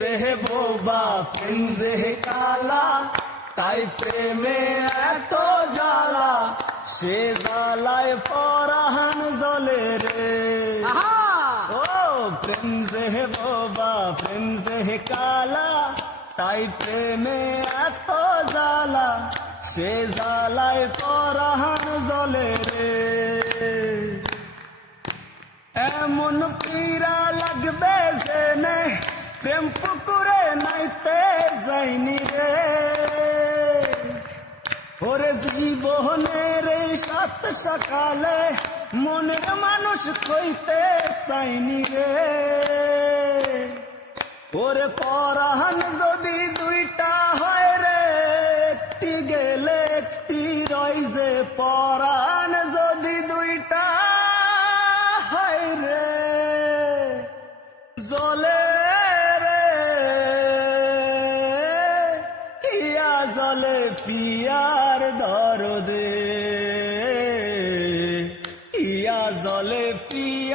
রে বোবা প্রেম যে কালা, তাই প্রেমে এত জ্বালা, সে জ্বালায় পরাণ জ্বলে রে। ও প্রেম যে বোবা প্রেম যে কালা, তাই প্রেমে এত জ্বালা, সে জ্বালায় পরাণ জ্বলে রে। এমন পীড়া লাগবে জেনে প্রেম পুকুরে নাইতে যাইনি রে। ওরে জীবনের এই সাত সকালে মনের মানুষ কইতে চাইনি রে। ওরে পরাণ যদি দুইটা হয় রে, একটি গেলে একটি রই যে। পরাণ যদি দুইটা হয় রে, জলে রে ইয়া জলে পিয়ার দরদে, ইয়া জলে পিয়া।